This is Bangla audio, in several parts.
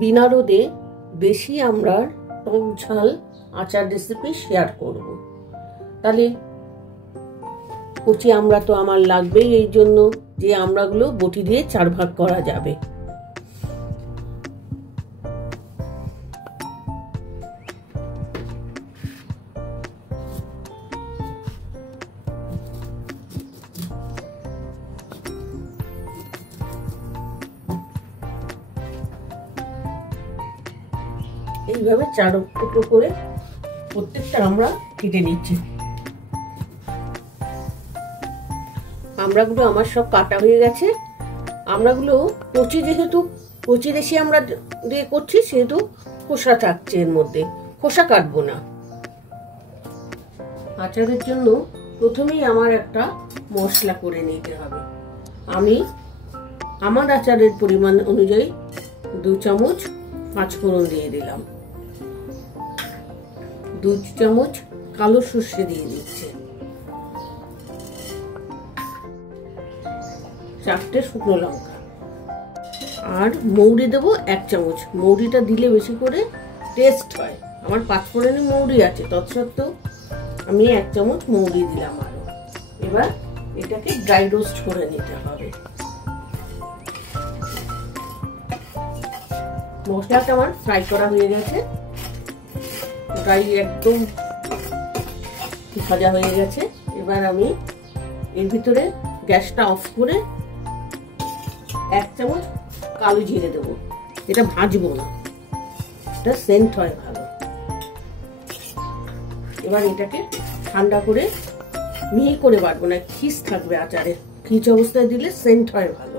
বিনা রোদে দেশি আমড়ার টক ঝাল আচার রেসিপি শেয়ার করব। তাহলে কচি আমড়া তো আমার লাগবেই, এই জন্য যে আমড়াগুলো বটি দিয়ে 4 ভাগ করা যাবে। এইভাবে 4 টুকরো করে প্রত্যেকটা আমড়া কেটে নিচ্ছি। আমড়াগুলো আমার সব কাটা হয়ে গেছে। আমড়াগুলো যেহেতু কচি দেশি আমড়া দিয়ে করছি, সেহেতু খোসা থাকছে এর মধ্যে, খোসা কাটবো না। আচারের জন্য প্রথমেই আমার একটা মশলা করে নিতে হবে। আমি আমার আচারের পরিমাণ অনুযায়ী 2 চামচ 5 ফোড়ন দিয়ে দিলাম, 2 চামচ কালো সর্ষে দিয়ে দিচ্ছি, 4টে শুকনো লঙ্কা, আর মৌরি দেবো 1 চামচ। মৌরিটা দিলে বেশি করে টেস্ট হয়। আমার 5 ফোড়নে মৌরি আছে, তৎসত্ত্বেও আমি 1 চামচ মৌরি দিলাম আরো। এবার এটাকে ড্রাই রোস্ট করে নিতে হবে। মশলাটা আমার ফ্রাই করা হয়ে গেছে, ড্রাই একদম ভাজা হয়ে গেছে। এবার আমি এর ভিতরে গ্যাসটা অফ করে 1 চামচ কালো জিরে দেবো। এটা ভাজবো না, এটা সেন্ট হয় ভালো। এবার এটাকে ঠান্ডা করে মিহি করে বাটবো না, খিস থাকবে আচারে। খিচ অবস্থায় দিলে সেন্ট হয় ভালো।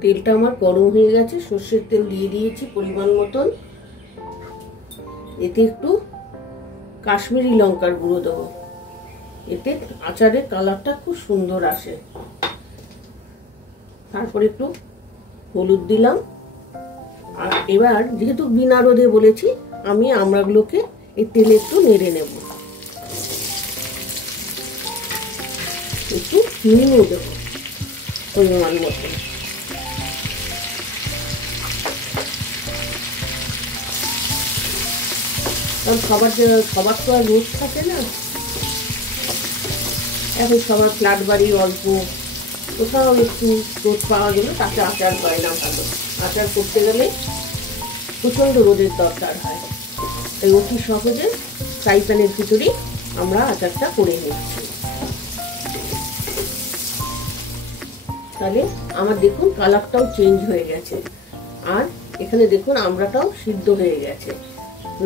তেলটা আমার গরম হয়ে গেছে, সর্ষের তেল দিয়ে দিয়েছি পরিমাণ মতন। এতে একটু কাশ্মীরি লঙ্কার গুঁড়ো দেবো, এতে আচারের কালারটা খুব সুন্দর আসে। তারপর একটু হলুদ দিলাম। আর এবার যেহেতু বিনা রোদে বলেছি, আমি আমড়াগুলোকে এই তেলে একটু নেড়ে নেব। একটু নুনও দেবো পরিমাণ মতন। সবার তো আর রোদ থাকে না, এখন সবার ফ্ল্যাট বাড়ি, অল্প কোথাও একটু রোদ পাওয়া গেলে তাতে আচার হয় না ভালো। আচার করতে গেলে প্রচন্ড রোদের দরকার হয়, তাই অতি সহজে ফ্রাই প্যানের ভিতরেই আমরা আচারটা করে নিচ্ছি। তাহলে আমার দেখুন কালারটাও চেঞ্জ হয়ে গেছে, আর এখানে দেখুন আমড়াটাও সিদ্ধ হয়ে গেছে।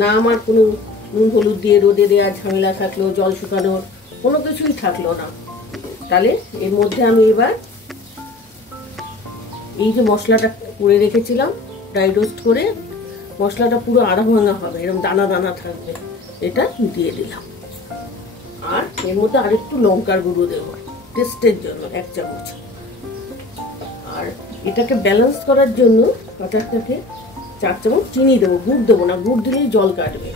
না আমার কোনো নুন হলুদ দিয়ে রোদে দেওয়া ঝামেলা থাকলো, জল শুকানোর কোনো কিছুই থাকলো না। তাহলে এর মধ্যে আমি এবার এই যে মশলাটা করে রেখেছিলাম ড্রাই রোস্ট করে, মশলাটা পুরো আধা ভাঙা হবে, এরকম দানা দানা থাকবে, এটা দিয়ে দিলাম। আর এর মধ্যে আরেকটু লঙ্কার গুঁড়ো দেবো টেস্টের জন্য 1 চামচ। আর এটাকে ব্যালেন্স করার জন্য আচারটাকে 4 চামচ চিনি দেবো, গুড় দেবো না, গুড় দিলেই জল কাটবে।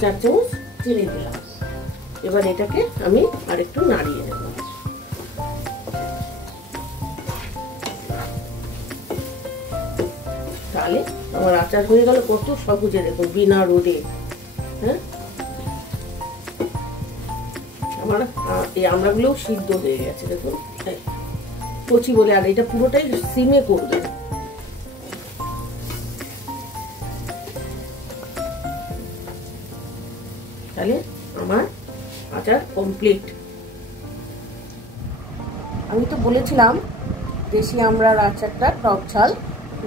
4 চামচ চিনি দিলাম। এবার এটাকে আমি আরেকটু নাড়িয়ে নেব। তাহলে আমার আচার হয়ে গেল কত সহজে, দেখুন বিনা রোদে। হ্যাঁ, আমার এই আমড়াগুলোও সিদ্ধ হয়ে গেছে, দেখুন কচি বলে। আর এটা পুরোটাই সিমে করবেন। তাহলে আমার আচার কমপ্লিট। আমি তো বলেছিলাম দেশি আমড়ার আচারটা টক ঝাল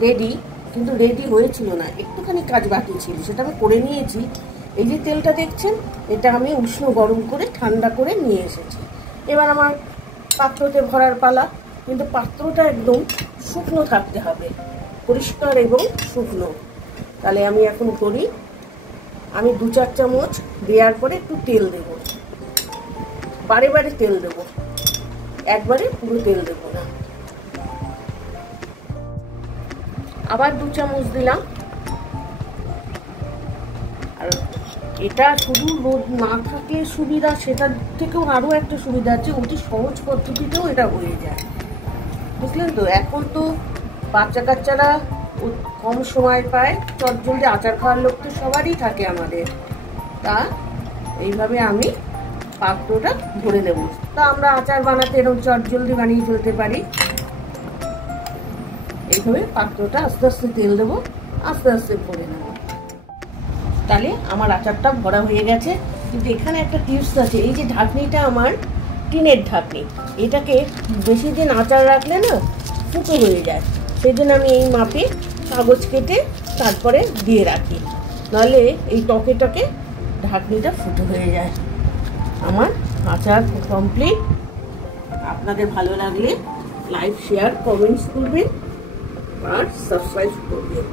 রেডি, কিন্তু রেডি হয়েছিল না, একটুখানি কাজ বাকি ছিল, সেটা আমি করে নিয়েছি। এই যে তেলটা দেখছেন, এটা আমি উষ্ণ গরম করে ঠান্ডা করে নিয়ে এসেছি। এবার আমার পাত্রতে ভরার পালা, কিন্তু পাত্রটা একদম শুকনো থাকতে হবে, পরিষ্কার এবং শুকনো। তাহলে আমি এখন করি, আমি 2-4 চামচ দেওয়ার পরে একটু তেল দেব, বারে বারে তেল দেব, একবারে পুরো তেল দেব না। আবার 2 চামচ দিলাম। আর এটা শুধু রোদ না থাকলে সুবিধা, সেটার থেকেও আরও একটা সুবিধা আছে, অতি সহজ পদ্ধতিতেও এটা হয়ে যায়, বুঝলেন তো। এখন তো বাচ্চা কাচ্চারা কম সময় পায়, চটজলদি আচার খাওয়ার লোক তো সবারই থাকে আমাদের। তা এইভাবে আমি পাত্রটা ভরে নেব। তা আমরা আচার বানাতে এরকম চটজলদি বানিয়ে ফেলতে পারি। এইভাবে পাত্রটা আস্তে আস্তে তেল দেবো, আস্তে আস্তে ভরে নেব। তাহলে আমার আচারটা ভরা হয়ে গেছে। কিন্তু এখানে একটা টিপস আছে, এই যে ঢাকনিটা আমার টিনের ঢাকনি, এটাকে বেশি দিন আচার রাখলে না ফুটো হয়ে যায়, সেই জন্য আমি এই মাপে কাগজ কেটে তারপরে দিয়ে রাখি, নাহলে এই টকে টকে ঢাকনিটা ফুটো হয়ে যায়। আমার আচার কমপ্লিট। আপনাদের ভালো লাগলে লাইক, শেয়ার, কমেন্টস করবেন আর সাবস্ক্রাইব করবেন।